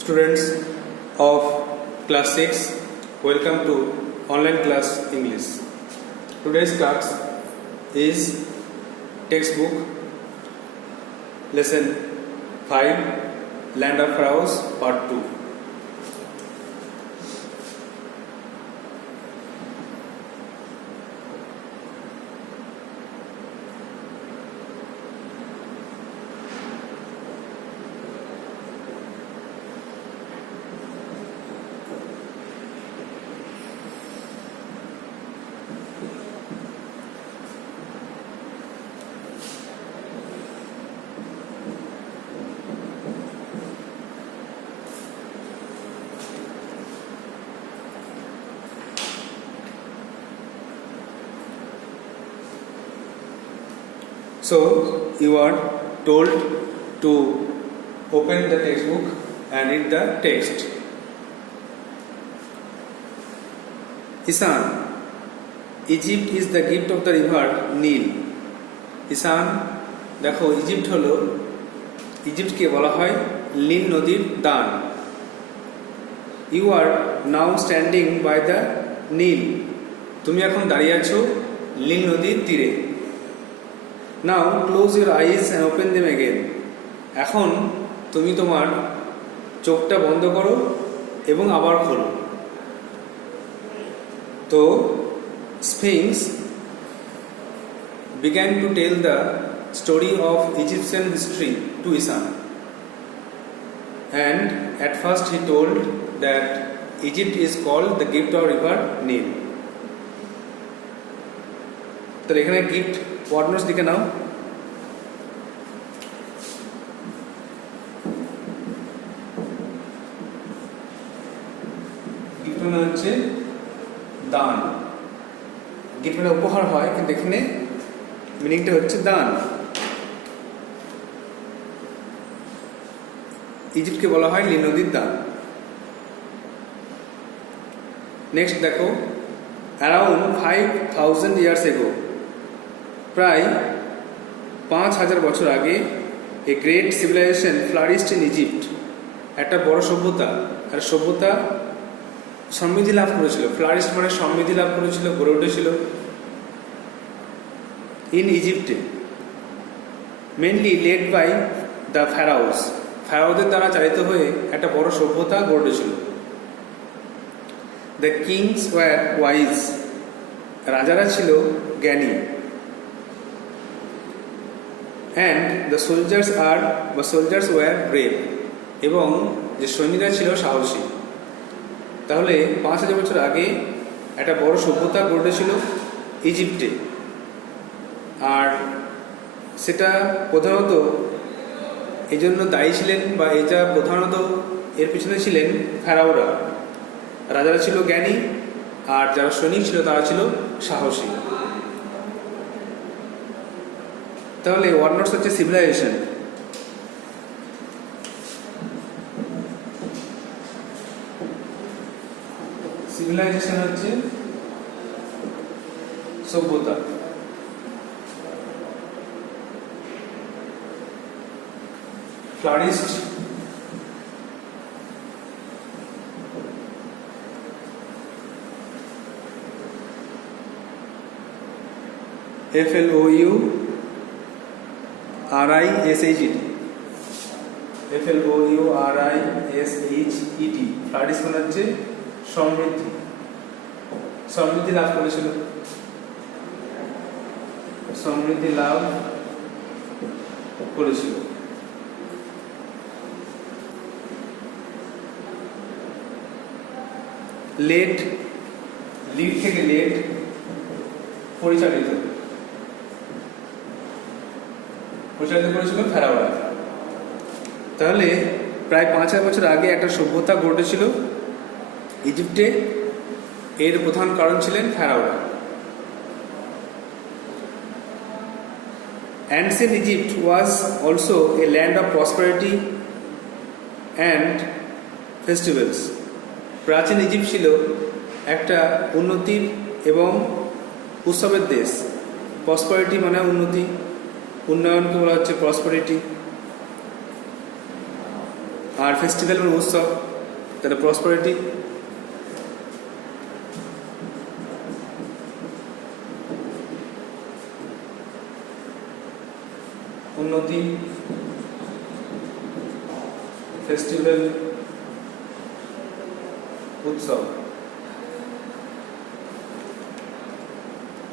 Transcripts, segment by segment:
Students of class 6, welcome to online class English. Today's task is textbook lesson 5 Land of Pharaohs part 2. So you are told to open the textbook and read the text. Isan, Egypt is the gift of the river Nile. Isan, দেখো Egypt হলো ইজিপ্টকে বলা হয় নীল নদীর দান। You are now standing by the Nile, তুমি এখন দাঁড়িয়ে আছো নীল নদীর তীরে। Now close your eyes and open them again, এখন তুমি তোমার চোখটা বন্ধ করো এবং আবার খোলো। তো Sphinx began to tell the story of Egyptian history to Isan, and at first he told that Egypt is called the gift of river Nile. তো এখানে গিফট ওয়ার্ড নোটস দিকে নাও। গিফট মানে হচ্ছে দান, গিফট মানে উপহার হয়, কিন্তু এখানে মিনিংটা হচ্ছে দান। ইজিপ্টকে বলা হয় নীল নদীর দান। নেক্সট দেখো, অ্যারাউন্ড 5000 years ago, প্রায় 5000 বছর আগে, a great civilization flourished in Egypt, একটা বড় সভ্যতা আর সভ্যতা সমৃদ্ধি লাভ করেছিল। ফ্লারিশড মানে সমৃদ্ধি লাভ করেছিল, গড়ে উঠেছিল ইন ইজিপ্টে, mainly led by the pharaohs, ফ্যারাওদের দ্বারা চালিত হয়ে একটা বড় সভ্যতা গড়ে উঠেছিল। দ্য কিংস ওয়ার ওয়াইজ, রাজারা ছিল জ্ঞানী। And the soldiers were brave, এবং যে সৈনিকরা ছিল সাহসী। তাহলে 5000 বছর আগে একটা বড় সভ্যতা গড়ে উঠেছিল ইজিপ্টে, আর সেটা প্রধানত এই জন্য দায়ী ছিলেন, বা এটা প্রধানত এর পিছনে ছিলেন ফ্যারাওরা। রাজারা ছিল জ্ঞানী আর যারা সৈনিক ছিল তারা ছিল সাহসী। তাহলে ওয়ার্ড নোটস হচ্ছে সিভিলাইজেশন। সিভিলাইজেশন হচ্ছে সভ্যতা। ফ্লারিশড FLOURISHED, FLOURISHED, ফ্লারিশ মানে হচ্ছে সমৃদ্ধি, সমৃদ্ধি লাভ করেছিল, সমৃদ্ধি লাভ করেছিল। লিড থেকে লেড, পরিচালিত করেছিল ফ্যারাওরা। তাহলে প্রায় 5000 বছর আগে একটা সভ্যতা গড়ে উঠেছিল ইজিপ্টে, এর প্রধান কারণ ছিলেন ফ্যারাওরা। Ancient Egypt was also a land of prosperity and festivals. প্রাচীন ইজিপ্ট ছিল একটা উন্নতির এবং উৎসবের দেশ। প্রসপারিটি মানে উন্নতি, উন্নয়নকে বলা হচ্ছে প্রসপারিটি। আর ফেস্টিভ্যাল মানে উৎসব, তাহলে প্রসপারিটি। উন্নতি, ফেস্টিভ্যাল, উৎসব।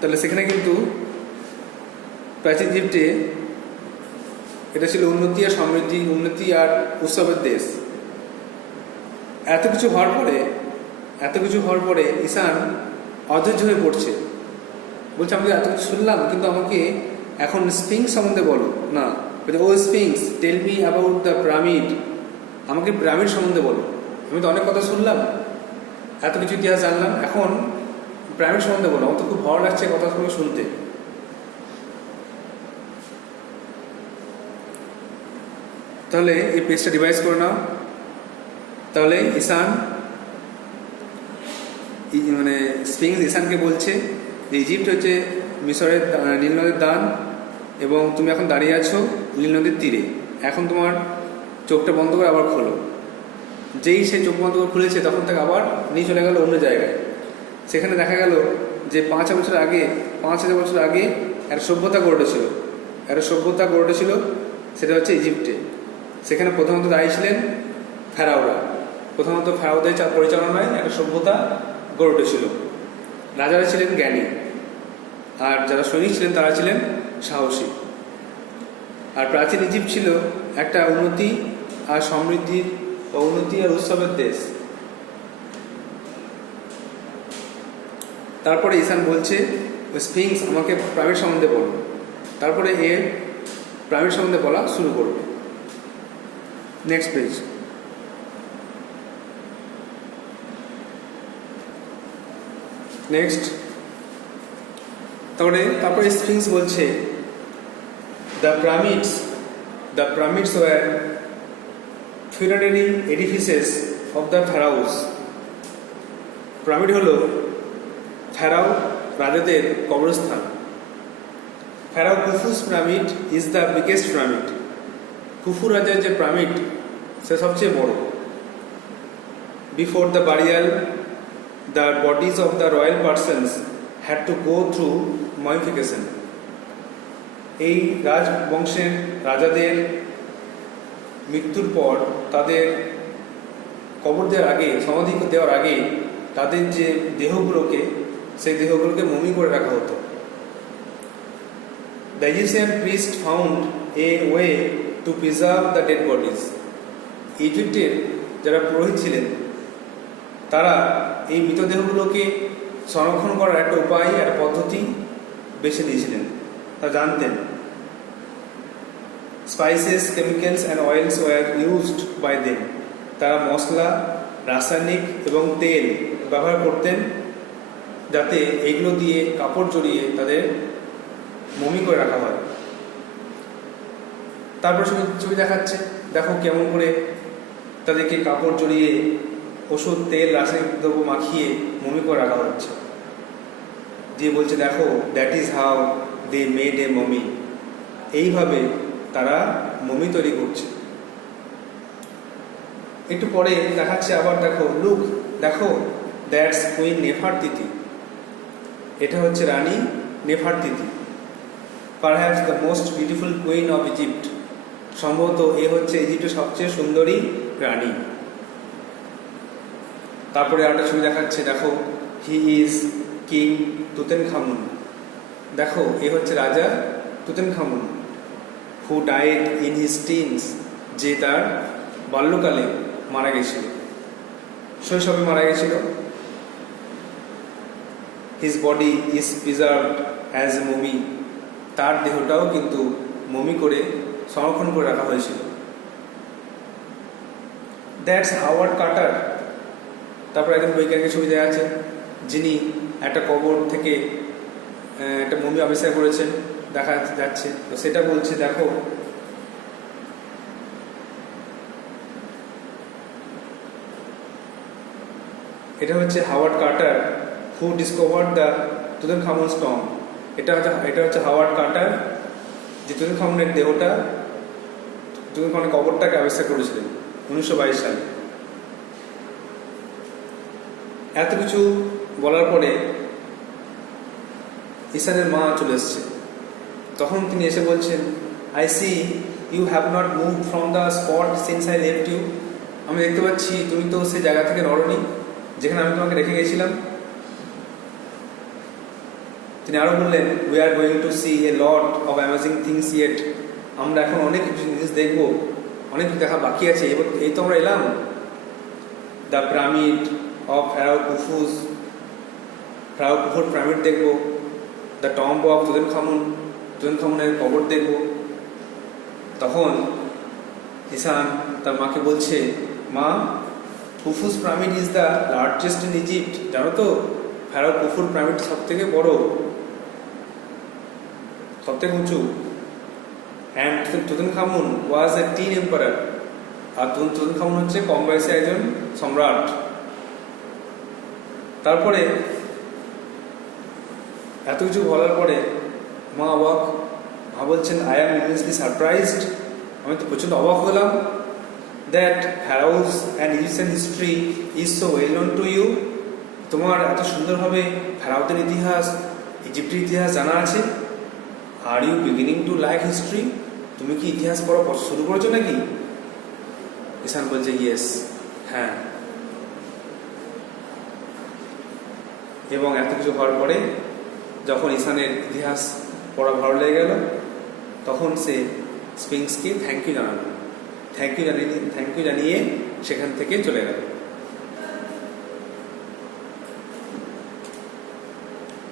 তাহলে সেখানে কিন্তু প্রাচীন ইজিপ্টে এটা ছিল উন্নতি আর সমৃদ্ধি, উন্নতি আর উৎসবের দেশ। এত কিছু হওয়ার পরে ঈশান অধৈর্য হয়ে পড়ছে, বলছে আমি এত কিছু শুনলাম, কিন্তু আমাকে এখন স্ফিংস সম্বন্ধে বলো না। বলছে ও Sphinx, tell me about the pyramid, আমাকে পিরামিড সম্বন্ধে বলো। আমি তো অনেক কথা শুনলাম, এত কিছু ইতিহাস জানলাম, এখন পিরামিড সম্বন্ধে বলো, আমার তো খুব ভালো লাগছে কথাগুলো শুনতে। তাহলে এই পেজটা রিভাইজ করে নাও। তাহলে ঈশান মানে স্ফিংস ঈশানকে বলছে যে ইজিপ্ট হচ্ছে মিশরের নীল নদের দান, এবং তুমি এখন দাঁড়িয়ে আছো নীল নদীর তীরে। এখন তোমার চোখটা বন্ধ করে আবার খোলো। যেই সে চোখ বন্ধ করে খুলেছে তখন থেকে আবার নিয়ে চলে গেল অন্য জায়গায়। সেখানে দেখা গেল যে 5,000 বছর আগে একটা সভ্যতা গড়ে উঠেছিল, সেটা হচ্ছে ইজিপ্টে। সেখানে প্রথমত দায়ী ছিলেন ফেরাওরা। ফেরাওদের পরিচালনায় একটা সভ্যতা গড়ে উঠেছিল। রাজারা ছিলেন জ্ঞানী, আর যারা সৈনিক ছিলেন তারা ছিলেন সাহসী। আর প্রাচীন ইজিপ্ট ছিল একটা উন্নতি আর সমৃদ্ধির বা উন্নতি আর উৎসবের দেশ। তারপরে ঈশান বলছে স্ফিংস আমাকে পিরামিড সম্বন্ধে বলো। তারপরে এর পিরামিড সম্বন্ধে বলা শুরু করবে। Next page. নেক্সট তারপরে স্ফিংস বলছে the pyramids were funerary edifices of the pharaohs. Pyramid হলো ফেরাও রাজাদের কবরস্থান। Pharaoh Khufu's pyramid is the biggest pyramid. Khufu রাজার যে পিরামিড সে সবচেয়ে বড়। Before the burial the bodies of the royal persons had to go through mummification. এই রাজবংশের রাজাদের মৃত্যুর পর তাদের কবর দেওয়ার আগে, সমাধি দেওয়ার আগে তাদের যে দেহগুলোকে মমি করে রাখা হতো। The Egyptian priest found a way to preserve the dead bodies. ইজিপ্টের যারা পুরোহিত ছিলেন তারা এই মৃতদেহগুলোকে সংরক্ষণ করার একটা উপায়, একটা পদ্ধতি বেছে নিয়েছিলেন। তা জানতেন। Spices, chemicals and oils were used by them. তারা মশলা, রাসায়নিক এবং তেল ব্যবহার করতেন, যাতে এইগুলো দিয়ে কাপড় জড়িয়ে তাদের মমি করে রাখা হয়। তারপর ছবি দেখাচ্ছে, দেখো কেমন করে তাদেরকে কাপড় জড়িয়ে ওষুধ, তেল, রাসায়নিক দ্রব্য মাখিয়ে মমি করে রাখা হচ্ছে। দিয়ে বলছে দেখো that is how they made a mummy. এইভাবে তারা মমি তৈরি করছে। একটু পরে দেখাচ্ছে আবার, দেখো দ্যাটস কুইন নেফারতিতি। এটা হচ্ছে রানী Nefertiti. Perhaps the most beautiful queen of Egypt. সম্ভবত এ হচ্ছে ইজিপ্টের সবচেয়ে সুন্দরী রানী। তারপরে আরেকটা ছবি দেখাচ্ছে, দেখো হি ইজ কিং তুতেনখামুন। দেখো এ হচ্ছে রাজা Tutankhamun, who died in his teens. যে তার বাল্যকালে মারা গেছিল, শৈশবে মারা গেছিল। His body is preserved as a mummy. তার দেহটাও কিন্তু মমি করে সংরক্ষণ করে রাখা হয়েছিল। That's Howard Carter. তারপর একজন বৈজ্ঞানিকের ছবি দেওয়া আছে, যিনি একটা কবর থেকে একটা মমি আবিষ্কার করেছেন, দেখা যাচ্ছে। তো সেটা বলছে দেখো এটা হচ্ছে Howard Carter who discovered the Tutankhamun's tomb. এটা হচ্ছে হাওয়ার্ড কার্টার, যে তুতেনখামুনের দেহটা, তুতেনখামুনের কবরটাকে আবিষ্কার করেছিলেন। 1922 সালে। এত কিছু বলার পরে ঈশানের মা চলে এসছে। তখন তিনি এসে বলছেন, I see you have not moved from the spot since I left you. আমি দেখতে পাচ্ছি তুমি তো সেই জায়গা থেকে নড়নি যেখানে আমি তোমাকে রেখে গেছিলাম। তিনি আরও বললেন, we are going to see a lot of amazing things yet. আমরা এখন অনেক কিছু জিনিস দেখবো, অনেক কিছু দেখা বাকি আছে। এবার এই তো আমরা এলাম। দ্য পিরামিড অফ ফেরাও কুফুর পিরামিড দেখবো। দ্য টম্ব অফ তুতানখামুনের কবর দেখব। তখন ঈশান তার মাকে বলছে, মা, Khufu's pyramid is the largest in Egypt. জানো তো, ফেরাও কুফুর পিরামিড সব থেকে বড়, সব থেকে উঁচু। And Tutankhamun was a teen emperor. আর তুতানখামুন হচ্ছে কম বয়সে একজন সম্রাট। তারপরে এত কিছু বলার পরে মা অবাক। মা বলছেন, আই অ্যাম ইমেন্সলি সারপ্রাইজড। আমি তো প্রচণ্ড অবাক হলাম। That pharaohs and Egyptian history is so well known to you. তোমার এত সুন্দরভাবে ফেরাওদের ইতিহাস, ইজিপ্টের ইতিহাস জানা আছে। আর you beginning to like history. তুমি কি ইতিহাস পড়া শুরু করেছো নাকি? ঈশান বলছে, ইয়েস, হ্যাঁ। এবং এত কিছু হওয়ার পরে যখন ঈশানের ইতিহাস পড়া ভালো লেগে গেল, তখন সে স্পিংসকে থ্যাংক ইউ জানিয়ে সেখান থেকে চলে গেল।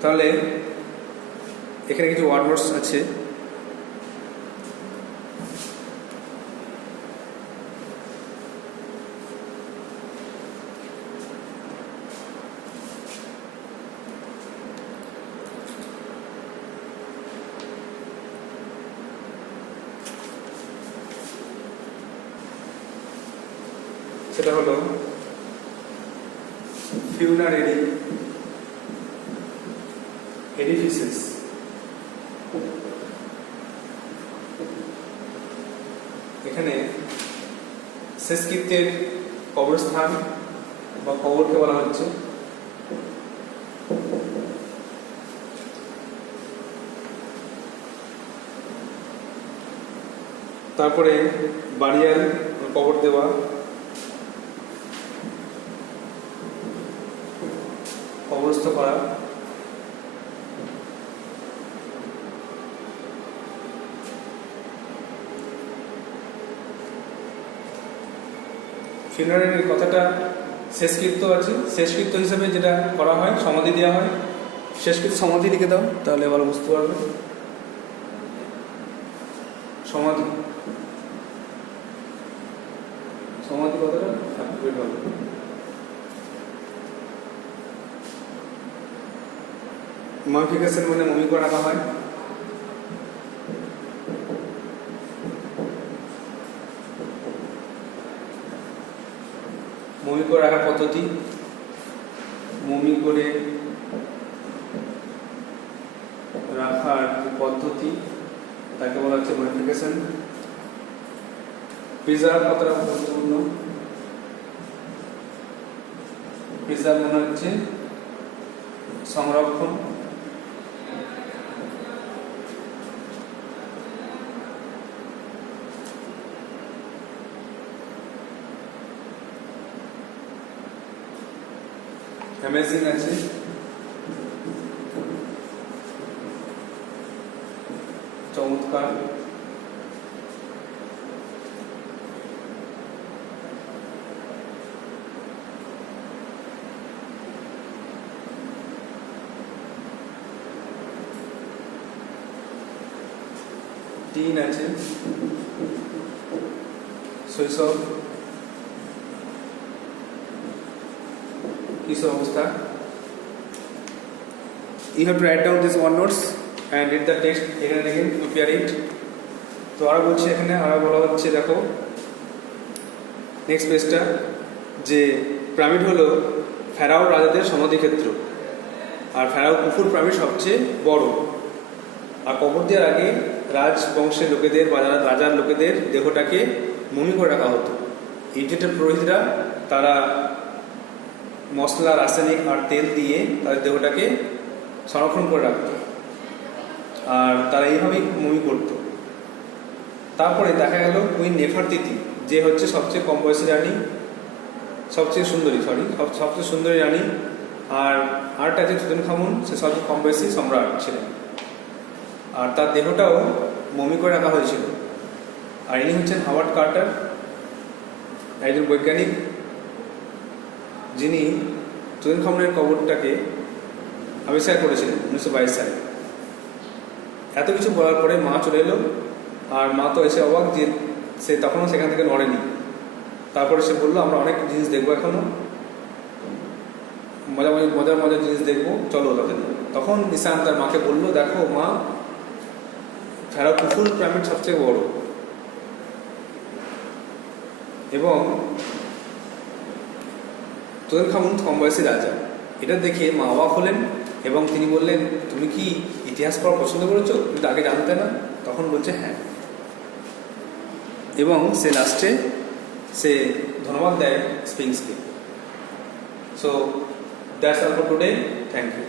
তাহলে এখানে কিছু ওয়ার্ড নোটস আছে। সেটা হলো funerary edifices। এখানে শেষকৃত্যের কবরস্থান বা কবরকে বলা হচ্ছে। তারপরে বাড়িয়াল, কবর দেওয়া, কবরস্থ করা। ফিউনারারির কথাটা শেষকৃত্য আছে। শেষকৃত্য হিসেবে যেটা করা হয়, সমাধি দেওয়া হয়। শেষকৃত্য সমাধি লিখে দাও, তাহলে এবার বুঝতে পারবে। সমাধি কথাটা হবে। মামিফিকেশন মানে মমি করে রাখা হয়। মমি করে রাখার পদ্ধতি, মমি করে রাখার পদ্ধতি তাকে বলা হচ্ছে মমিফিকেশন। প্রিজার্ভ কতটা গুরুত্বপূর্ণ। প্রিজার্ভ মানে হচ্ছে সংরক্ষণ। অ্যামেজিং আছে, চমৎকার। টিন আছে, শৈশব, কিশোর অবস্থা। You have to write down these one notes and read the text again and again, prepare it. তো আরো বলছি, এখানে আরো বলা হচ্ছে, দেখো নেক্সট পেজটা, যে পিরামিড হলো ফেরাও রাজাদের সমাধিক্ষেত্র, আর ফেরাও কুফুর পিরামিড সবচেয়ে বড়। আর কবর দেওয়ার আগে রাজবংশের লোকেদের বা রাজার লোকেদের দেহটাকে মমি করে রাখা হতো, ইজিপ্টের পুরোহিতরা তারা মশলা, রাসায়নিক আর তেল দিয়ে তাদের দেহটাকে সংরক্ষণ করে রাখত, আর তারা এইভাবেই মমি করত। তারপরে দেখা গেল কুইন নেফারতিতি, যে হচ্ছে সবচেয়ে কম বয়সী রানী, সবচেয়ে সুন্দরী রানী, আর আরেকটা যে তুতানখামুন, সে সবচেয়ে কম বয়সী সম্রাট ছিলেন, আর তার দেহটাও মমি করে রাখা হয়েছিল। আর ইনি হচ্ছেন হাওয়ার্ড কার্টার, একজন বৈজ্ঞানিক, যিনি তুতানখামুনের কবরটাকে আবিষ্কার করেছিলেন 1922 সালে। এত কিছু বলার পরে মা চলে এলো, আর মা তো এসে অবাক যে সে তখনও সেখান থেকে নড়েনি। তারপরে সে বললো, আমরা অনেক জিনিস দেখবো, এখনো মজার জিনিস দেখবো, চলো তাদের। তখন ঈশান তার মাকে বললো, দেখো মা, ফেরাও কুফুর পিরামিড সবচেয়ে বড়, এবং তুতানখামুন কম বয়সী রাজা। এটা দেখে মা অবাক হলেন এবং তিনি বললেন, তুমি কি ইতিহাস পড়া পছন্দ করেছো? তুমি তো আগে জানতে না? তখন বলছে হ্যাঁ, এবং সে লাস্টে সে ধন্যবাদ দেয় স্পিংসকে। So that's all for today, thank you.